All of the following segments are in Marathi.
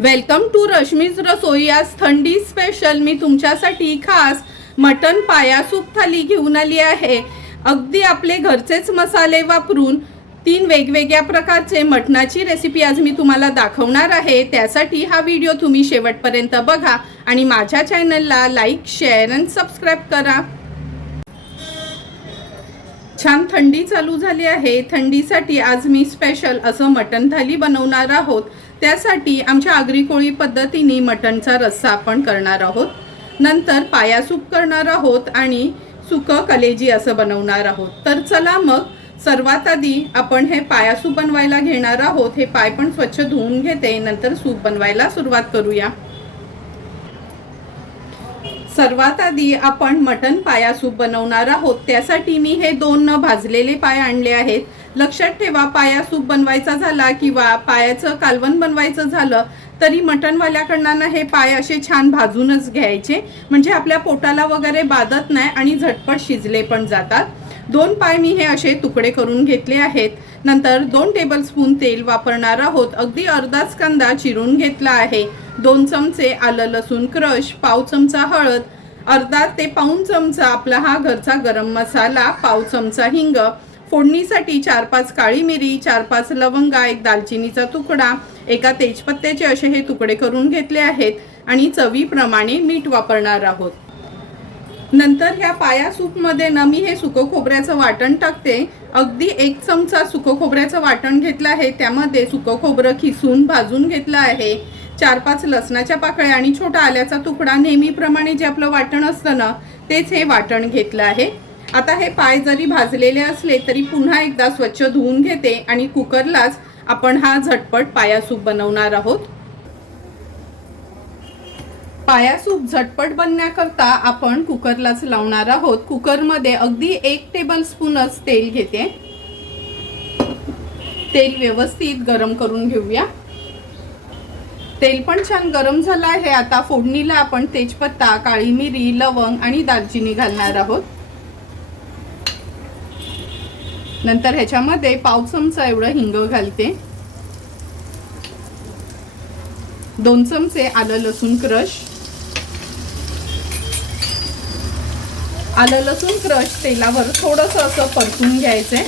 वेलकम टू रश्मीज रसोई। आज थंडी स्पेशल मी तुमच्यासाठी खास मटन पाया सूप थाली घेऊन आली आहे। अगदी आपले घरचेच मसाले वापरून 3 वेगवेगळ्या प्रकारचे मटणाची रेसिपी आज मी तुम्हाला दाखवणार आहे। त्यासाठी हा व्हिडिओ तुम्ही शेवटपर्यंत बघा आणि माझ्या चॅनलला लाईक, शेअर आणि सबस्क्राइब करा। छान थंडी चालू झाली आहे। थंडीसाठी आज मी स्पेशल असं मटण थाली बनवणार आहोत। त्यासाठी आमच्या आगरी कोळी पद्धतीने मटणचा रस्सा आपण करणार आहोत, नंतर पाया सूप करणार आहोत आणि सुकं कलेजी असं बनवणार आहोत। तर चला मग सर्वात आधी आपण हे पाया सूप बनवायला घेणार आहोत। हे पाय पण स्वच्छ धुवून घेते, नंतर सूप बनवायला सुरुवात करूया। सर्वात आधी आपण मटन पाया सूप बनवणार आहोत। त्यासाठी मी हे 2 भाजलेले पाय आणले आहेत। लक्षात ठेवा, पाया सूप बनवायचा झाला किंवा पायाचं कालवण बनवायचं झालं तरी मटणवाल्याकडनं हे पाय असे छान भाजूनच घ्यायचे, म्हणजे आपल्या पोटाला वगैरे बाधत नाही आणि झटपट शिजले पण जातात। 2 पाय मी हे असे तुकडे करून घेतले आहेत। नंतर 2 टेबलस्पून तेल वापरणार आहोत। अगदी अर्धाच कांदा चिरून घेतला आहे। 2 चमचे आलं लसूण क्रश, पाव चमचा हळद, अर्धा ते पाऊण चमचा आपला हा घरचा गरम मसाला, पाव चमचा हिंग, फोडणीसाठी 4-5 काळी मिरी, 4-5 लवंगा, 1 दालचिनीचा तुकडा, 1 तेजपत्त्याचे असे हे तुकडे करून घेतले आहेत आणि चवीप्रमाणे मीठ वापरणार आहोत। नंतर ह्या पाया सूपमध्ये ना मी हे सुकं खोबऱ्याचं वाटण टाकते। अगदी 1 चमचा सुकं खोबऱ्याचं वाटण घेतलं आहे। त्यामध्ये सुकं खोबरं खिसून भाजून घेतलं आहे। 4-5 लसणाच्या पाकळ्या आणि छोटा आल्याचा तुकडा, नेहमीप्रमाणे जे आपलं वाटण असतं ना तेच हे वाटण घेतलं आहे। आता हे पाय जरी भाजलेले असले तरी पुन्हा एकदा स्वच्छ धुवून घेते आणि कुकरलाच आपण हा झटपट पाया सूप बनवणार आहोत। पाया सूप झटपट बनण्याकरता आपण कुकरलाच लावणार आहोत। कुकरमध्ये अगदी 1 टेबलस्पूनच तेल घेते। तेल व्यवस्थित गरम करून घेऊया। तेल पण छान गरम झालं आहे। आता फोडणीला आपण तेजपत्ता, काळी मिरी, लवंग आणि दालचिनी घालणार आहोत। नंतर ह्याच्यामध्ये पाव चमचा एवढं हिंग घालते। 2 चमचे आलं लसूण क्रश। आलं लसूण क्रश तेलावर थोडंसं असं परतून घ्यायचंय।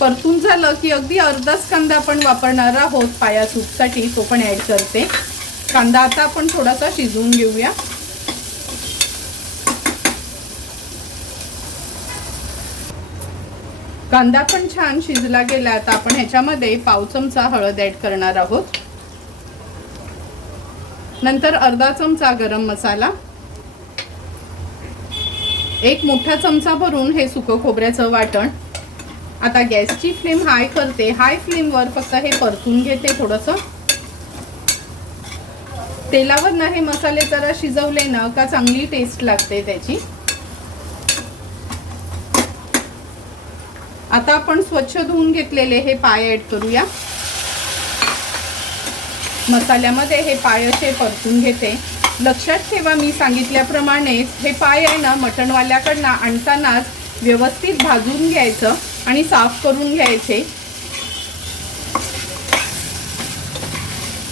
परतून झालं की अगदी अर्धाच कांदा आपण वापरणार आहोत पाया सूपसाठी, तो पण ऍड करते। कांदा आता आपण थोडासा शिजवून घेऊया। कांदा पण छान शिजला गेला। आता आपण ह्याच्यामध्ये पाव चमचा हळद ऍड करणार आहोत। नंतर अर्धा चमचा गरम मसाला, 1 मोठा चमचा भरून हे सुकं खोबऱ्याचं वाटण। आता गॅसची फ्लेम हाय करते। हाय फ्लेमवर फक्त हे परतून घेते थोडंसं। तेलावर ना हे मसाले जरा शिजवले ना का चांगली टेस्ट लागते त्याची। आता आपण स्वच्छ धुवून घेतलेले हे पाय ऍड करूया। मसाल्यामध्ये हे पाय असे परतून घेते। लक्षात ठेवा, मी सांगितल्याप्रमाणे हे पाय आहे ना मटणवाल्याकडनं आणतानाच व्यवस्थित भाजून घ्यायचं आणि साफ करून घ्यायचे।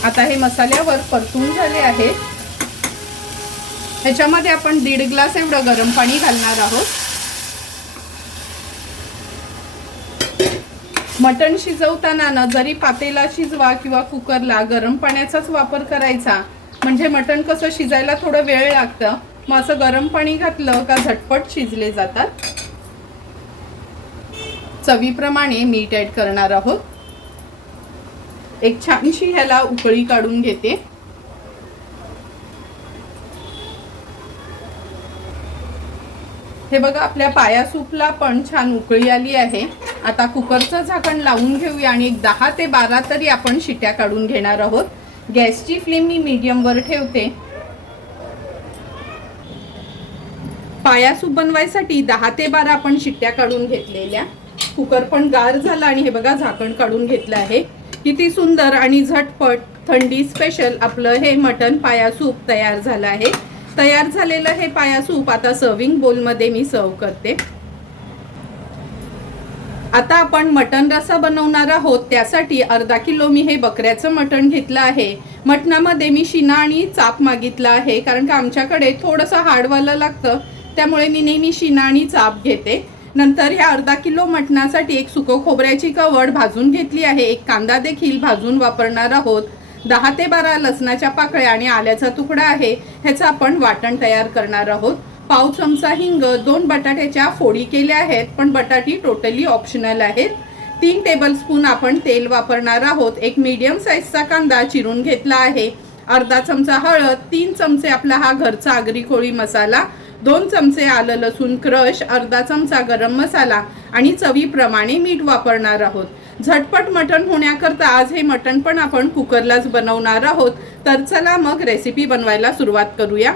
आता हे मसाल्यावर परतून झाले आहे। ह्याच्यामध्ये आपण 1.5 ग्लास एवढं गरम पाणी घालणार आहोत। मटण शिजवताना ना जरी पातेला शिजवा किंवा कुकरला गरम पाण्याचाच वापर करायचा, म्हणजे मटण कसं शिजायला थोडं वेळ लागतं। मग असं गरम पाणी घातलं का झटपट शिजले जातात। चवीप्रमाणे मीठ ऍड करणार आहोत। एक छानशी ह्याला उकळी काढून घेते। हे बघा, आपल्या पाया सूपला पण छान उकळी आली आहे। आता कुकरचं झाकण लावून घेऊया आणि 10 ते 12 तरी आपण शिट्या काढून घेणार आहोत। गॅसची फ्लेम मी मीडियमवर ठेवते। पाया सूप बनवायसाठी 10 ते 12 आपण शिट्ट्या काढून घेतलेल्या। कुकर पण गार झाला आणि हे बघा झाकण काढून घेतलं आहे। किती सुंदर आणि झटपट थंडी स्पेशल आपलं हे मटण पाया सूप तयार झालं आहे। तयार झालेलं हे पाया सूप आता सर्विंग बोलमध्ये मी सर्व करते। आता आपण मटण रस्सा बनवणार आहोत। त्यासाठी अर्धा किलो मी हे बकऱ्याचं मटण घेतलं आहे। मटणामध्ये मी शिना आणि चाप मागितला आहे, कारण का आमच्याकडे थोडंसं हार्डवालं लागतं, त्यामुळे मी नेहमी शिना आणि चाप घेते। नंतर ह्या अर्धा किलो मटणासाठी एक सुको खोबऱ्याची कवड भाजून घेतली आहे। एक कांदा देखील भाजून वापरणार आहोत। 10 ते 12 लसणाच्या पाकळ्या आणि आल्याचा तुकडा आहे, ह्याचं आपण वाटण तयार करणार आहोत। पाव चमचा हिंग, 2 बटाट्याच्या फोडी केल्या आहेत, पण बटाटी टोटली ऑप्शनल आहेत। 3 टेबलस्पून आपण तेल वापरणार आहोत। एक मीडियम साईजचा कांदा चिरून घेतला आहे। अर्धा चमचा हळद, 3 चमचे आपला हा घरचा आगरी कोळी मसाला, 2 चमचे आलं लसूण क्रश, अर्धा चमचा गरम मसाला आणि चवीप्रमाणे मीठ वापरणार आहोत। झटपट मटण होण्याकरता आज हे मटण पण आपण कुकरलाच बनवणार आहोत। तर चला मग रेसिपी बनवायला सुरुवात करूया।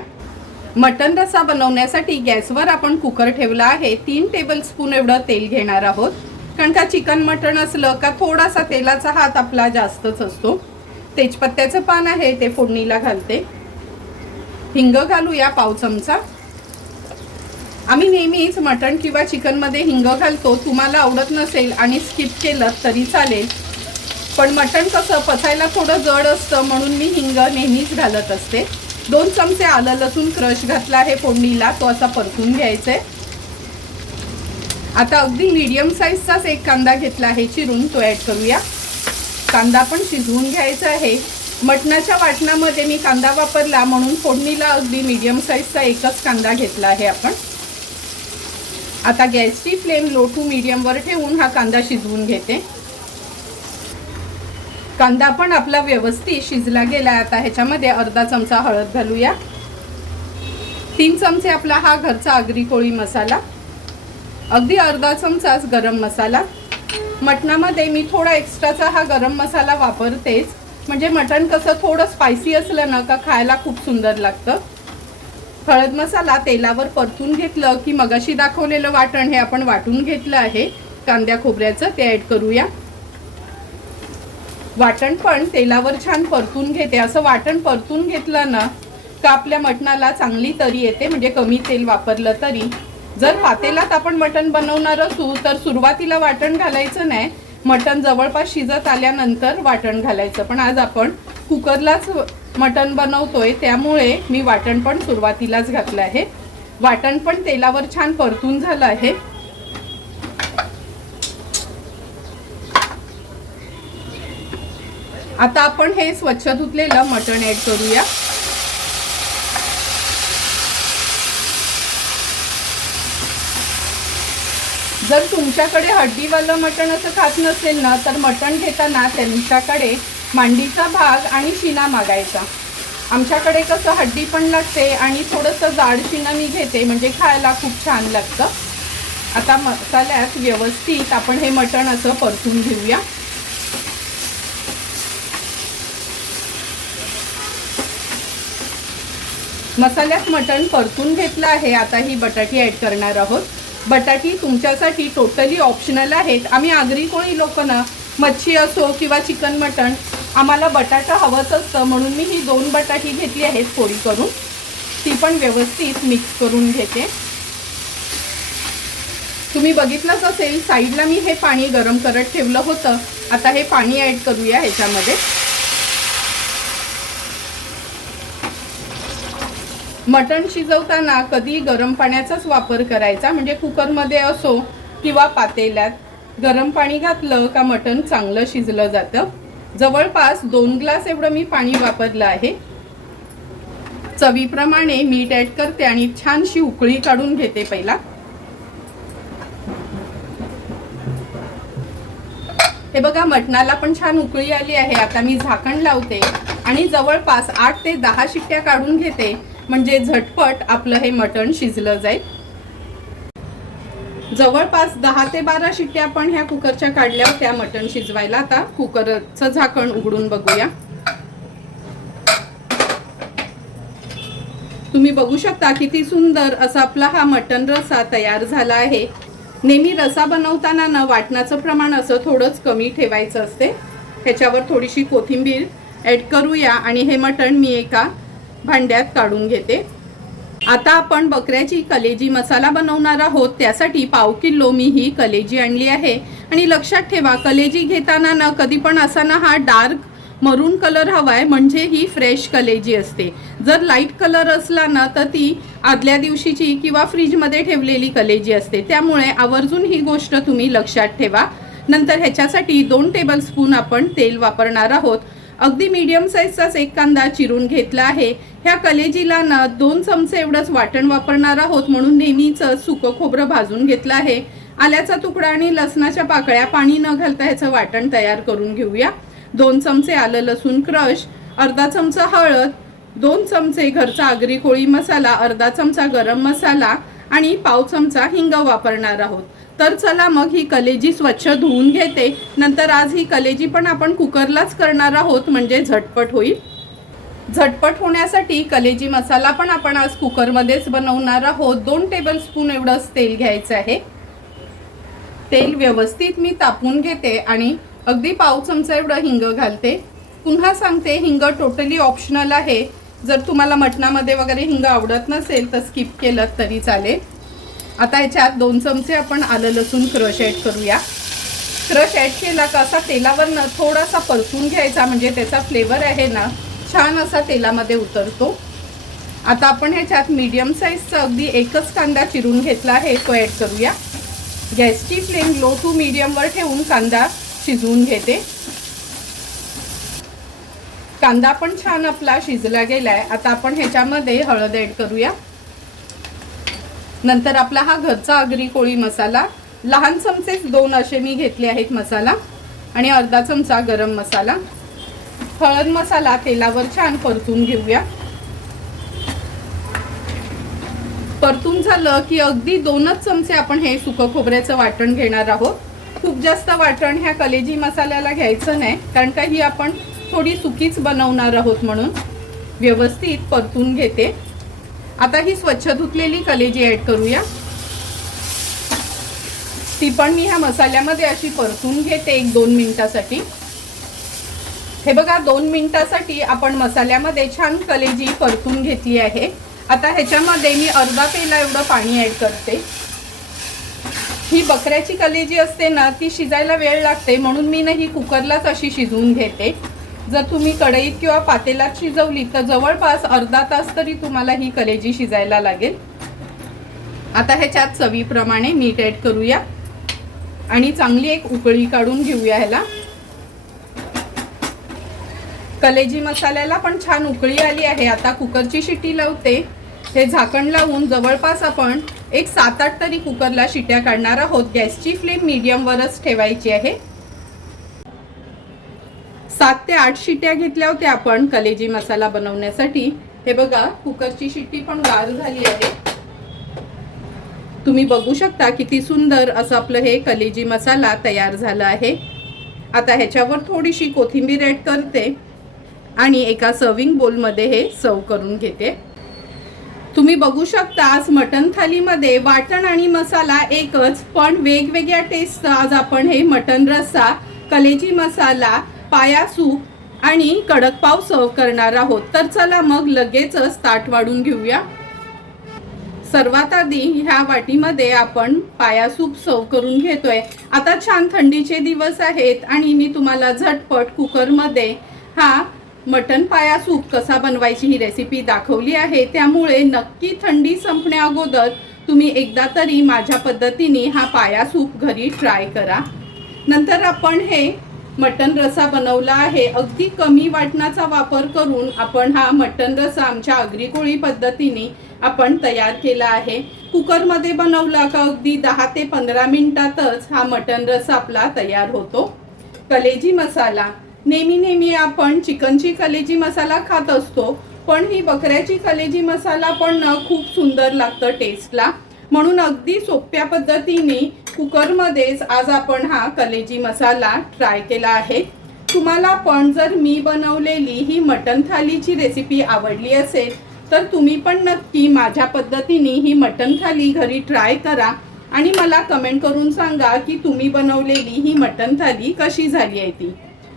मटण रस्सा बनवण्यासाठी गॅसवर आपण कुकर ठेवला आहे। 3 टेबलस्पून एवढं तेल घेणार आहोत, कारण का चिकन मटण असलं का थोडासा तेलाचा हात आपला जास्तच असतो। तेजपत्त्याचं पान आहे ते फोडणीला घालते। हिंग घालूया पाव चमचा। आम्ही नेहमीच मटण किंवा चिकनमध्ये हिंग घालतो, तुम्हाला आवडत नसेल आणि स्किप केलं तरी चालेल, पण मटण कसं पचायला थोडं जड असतं म्हणून मी हिंग नेहमीच घालत असते। 2 चमचे आलं लसूण क्रश घातला आहे फोडणीला, तो असा परतून घ्यायचा आहे। आता अगदी मीडियम साईजचाच एक कांदा घेतला आहे चिरून, तो ॲड करूया। कांदा पण शिजवून घ्यायचा आहे। मटणाच्या वाटणामध्ये मी कांदा वापरला म्हणून फोडणीला अगदी मीडियम साईजचा एकच कांदा घेतला आहे आपण। आता गॅसची फ्लेम लो टू मीडियमवर ठेवून हा कांदा शिजवून घेते। कांदा पण आपला व्यवस्थित शिजला गेला। आता ह्याच्यामध्ये अर्धा चमचा हळद घालूया। 3 चमचे आपला हा घरचा आगरी कोळी मसाला, अगदी अर्धा चमचाच गरम मसाला। मटणामध्ये मी थोडा एक्स्ट्राचा हा गरम मसाला वापरतेच, म्हणजे मटण कसं थोडं स्पायसी असलं ना का खायला खूप सुंदर लागतं। हळद मसाला तेलावर परतून घेतलं की मगाशी दाखवलेलं वाटण हे आपण वाटून घेतलं आहे कांद्या खोबऱ्याचं, ते ॲड करूया। वाटण पण तेलावर छान परतून घेते। असं वाटण परतून घेतलं ना का आपल्या मटणाला चांगली तरी येते, म्हणजे कमी तेल वापरलं तरी। जर पातेलात आपण मटण बनवणार असू तर सुरुवातीला वाटण घालायचं नाही, मटण जवळपास शिजत आल्यानंतर वाटण घालायचं। पण आज आपण कुकरलाच मटण बनवतोय, त्यामुळे मी वाटण पण सुरुवातीलाच घातलं आहे। वाटण पण तेलावर छान परतून झालं आहे। आता आपण हे स्वच्छ धुतलेलं मटण ॲड करूया। जर तुमच्याकडे हड्डीवालं मटण असं खात नसेल ना, तर मटण घेताना त्यांच्याकडे मांडीचा भाग आणि शिना मागायचा। आमच्याकडे कसं हड्डी पण लागते आणि थोडंसं जाड शिना मी घेते, म्हणजे खायला खूप छान लागतं। आता मसाल्यात व्यवस्थित आपण हे मटण असं परतून घेऊया। मसाल्यात मटण परतून घेतलं आहे। आता ही बटाटी ॲड करणार आहोत। बटाटी तुमच्यासाठी टोटली ऑप्शनल आहेत। आम्ही आगरी कोळी लोक ना, मच्छी असो किंवा चिकन मटण, आम्हाला बटाटा हवंच असतं, म्हणून मी ही 2 बटाटी घेतली आहेत फोडी करून, ती पण व्यवस्थित मिक्स करून घेते। तुम्ही बघितलंच असेल साईडला मी हे पाणी गरम करत ठेवलं होतं। आता हे पाणी ॲड करूया ह्याच्यामध्ये। मटण शिजवताना कधी गरम पाण्याचाच वापर करायचा, म्हणजे कुकरमध्ये असो किंवा पातेल्यात गरम पाणी घातलं का मटण चांगलं शिजलं जातं। जवळपास 2 ग्लास एवढं मी पाणी वापरलं आहे। चवीप्रमाणे मीठ ॲड करते आणि छानशी उकळी काढून घेते पहिला। हे बघा मटणाला पण छान उकळी आली आहे। आता मी झाकण लावते आणि जवळपास 8 ते 10 शिट्ट्या काढून घेते, म्हणजे झटपट आपलं हे मटण शिजलं जाईल। जवळपास 10 ते 12 शिट्ट्या आपण ह्या कुकरच्या काढल्या होत्या मटण शिजवायला। आता कुकरचं झाकण उघडून बघूया। तुम्ही बघू शकता किती सुंदर असा आपला हा मटण रस्सा तयार झाला आहे। नेहमी रस्सा बनवताना ना वाटणाचं प्रमाण असं थोडंच कमी ठेवायचं असते। ह्याच्यावर थोडीशी कोथिंबीर ॲड करूया आणि हे मटण मी एका भांड्यात काढून घेते। आता आपण बकऱ्याची कलेजी मसाला बनवणार आहोत। त्यासाठी पाव किलो मी ही कलेजी आणली आहे। आणि लक्षात ठेवा, कलेजी घेताना ना कधी पण असा ना हा डार्क मरून कलर हवाय, म्हणजे ही फ्रेश कलेजी असते। जर लाईट कलर असला ना तर ती आदल्या दिवशीची किंवा फ्रीजमध्ये ठेवलेली कलेजी असते। त्यामुळे आवर्जून ही गोष्ट तुम्ही लक्षात ठेवा। नंतर ह्याच्यासाठी 2 टेबलस्पून आपण तेल वापरणार आहोत। अगदी मीडियम साईजचाच एक कांदा चिरून घेतला आहे। ह्या कलेजीला ना 2 चमचे एवढंच वाटण वापरणार आहोत, म्हणून नेहमीच सुकं खोबरं भाजून घेतलं आहे। आल्याचा तुकडा आणि लसणाच्या पाकळ्या पाणी न घालता ह्याचं वाटण तयार करून घेऊया। 2 चमचे आलं लसूण क्रश, अर्धा चमचा हळद, 2 चमचे घरचा आगरी कोळी मसाला, अर्धा चमचा गरम मसाला आणि पाव चमचा हिंग वापरणार आहोत। तर चला मग ही कलेजी स्वच्छ धुवून घेते। नंतर आज ही कलेजी पण आपण कुकरलाच करणार आहोत, म्हणजे झटपट होईल। झटपट होण्यासाठी कलेजी मसाला पण आपण आज कुकरमध्येच बनवणार आहोत। 2 टेबलस्पून एवढंच तेल घ्यायचं आहे। तेल व्यवस्थित मी तापवून घेते आणि अगदी पाव चमचा एवढं हिंग घालते। पुन्हा सांगते, हिंग टोटली ऑप्शनल आहे। जर तुम्हाला मटणामध्ये वगैरे हिंग आवडत नसेल तर स्किप केलं तरी चालेल। आता याच्यात 2 चमचे आपण आलं लसूण क्रश ॲड करूया। क्रश ॲड केला का असा तेलावरनं थोडासा परतून घ्यायचा, म्हणजे त्याचा फ्लेवर आहे ना छान असा तेलामध्ये उतरतो। आता आपण ह्याच्यात मीडियम साईजचा अगदी एकच कांदा चिरून घेतला आहे, तो ॲड करूया। गॅसची फ्लेम लो टू मीडियमवर ठेवून कांदा शिजवून घेते। कांदा पण छान आपला शिजला गेलाय। आता आपण ह्याच्यामध्ये हळद ॲड करूया। नंतर आपला हा घरचा आगरी कोळी मसाला, लहान चमचेच 2 असे मी घेतले आहेत मसाला, आणि अर्धा चमचा गरम मसाला। हळद मसाला तेलावर छान परतून घेऊया। परतून झालं की अगदी 2च चमचे आपण हे सुकं खोबऱ्याचं वाटण घेणार आहोत। खूप जास्त वाटण ह्या कलेजी मसाल्याला घ्यायचं नाही, कारण का ही आपण थोडी सुकीच बनवणार आहोत, म्हणून व्यवस्थित परतून घेते। आता ही स्वच्छ धुतलेली कलेजी ॲड करूया। ती पण मी ह्या मसाल्यामध्ये अशी परतून घेते 1-2 मिनिटासाठी। हे बघा, 2 मिनिटासाठी आपण मसाल्यामध्ये छान कलेजी परतून घेतली आहे। आता ह्याच्यामध्ये मी अर्धा पेला एवढं पाणी ॲड करते। ही बकऱ्याची कलेजी असते ना, ती शिजायला वेळ लागते, म्हणून मी नाही कुकरलाच अशी शिजवून घेते। जर तुम्ही कढईत किंवा पातेलात शिजवली तर जवळपास अर्धा तास तरी तुम्हाला ही कलेजी शिजायला लागेल। आता ह्याच्यात चवीप्रमाणे मीठ ॲड करूया आणि चांगली एक उकळी काढून घेऊया ह्याला। कलेजी मसाल्याला पण छान उकळी आली आहे। आता कुकरची शिट्टी लावते। हे झाकण लावून जवळपास आपण एक 7-8 तरी कुकरला शिट्या काढणार आहोत। गॅसची फ्लेम मीडियमवरच ठेवायची आहे। 7 ते 8 शिट्या घेतल्या होत्या आपण कलेजी मसाला बनवण्यासाठी। हे बघा, कुकरची शिट्टी पण गार झाली आहे। तुम्ही बघू शकता किती सुंदर असं आपलं हे कलेजी मसाला तयार झाला आहे। आता ह्याच्यावर थोडीशी कोथिंबीर ॲड करते आणि एका सर्विंग बोलमध्ये हे सर्व करून घेते। तुम्ही बघू शकता, आज मटण थालीमध्ये वाटण आणि मसाला एकच, पण वेगवेगळ्या टेस्ट। आज आपण हे मटण रस्सा, कलेजी मसाला, पाया सूप आणि कडक पाव सर्व करणार आहोत। तर चला मग लगेचच ताट वाढून घेऊया। सर्वात आधी ह्या वाटीमध्ये आपण पाया सूप सर्व करून घेतोय। आता छान थंडीचे दिवस आहेत आणि मी तुम्हाला झटपट कुकरमध्ये हा मटण पाया सूप कसा बनवायची ही रेसिपी दाखवली आहे। त्यामुळे नक्की थंडी संपण्या अगोदर तुम्ही एकदा तरी माझ्या पद्धतीने हा पाया सूप घरी ट्राय करा। नंतर आपण हे मटण रस्सा बनवला आहे। अगदी कमी वाटणाचा वापर करून आपण हा मटण रस्सा आमच्या आगरी कोळी पद्धतीने आपण तयार केला आहे। कुकरमध्ये बनवला का अगदी 10 ते 15 मिनिटातच हा मटण रस्सा आपला तयार होतो। कलेजी मसाला, नेहमी आपण चिकनची कलेजी मसाला खात असतो, पण ही बकऱ्याची कलेजी मसाला पण खूप सुंदर लागतं टेस्टला, म्हणून अगदी सोप्या पद्धतीने कुकरमध्येच आज आपण हा कलेजी मसाला ट्राय केला आहे। तुम्हाला पण जर मी बनवलेली ही मटण थालीची रेसिपी आवडली असेल तर तुम्ही पण नक्की माझ्या पद्धतीने ही मटण थाली घरी ट्राय करा आणि मला कमेंट करून सांगा की तुम्ही बनवलेली ही मटण थाली कशी झाली आहे ती।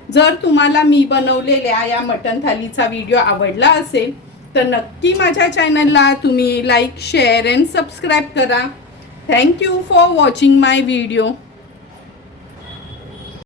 जर तुम्हाला मी बनवलेल्या या मटण थालीचा व्हिडिओ आवडला असेल तर नक्की माझ्या चॅनलला तुम्ही लाईक शेअर अँड सबस्क्राईब करा. Thank you for watching my video.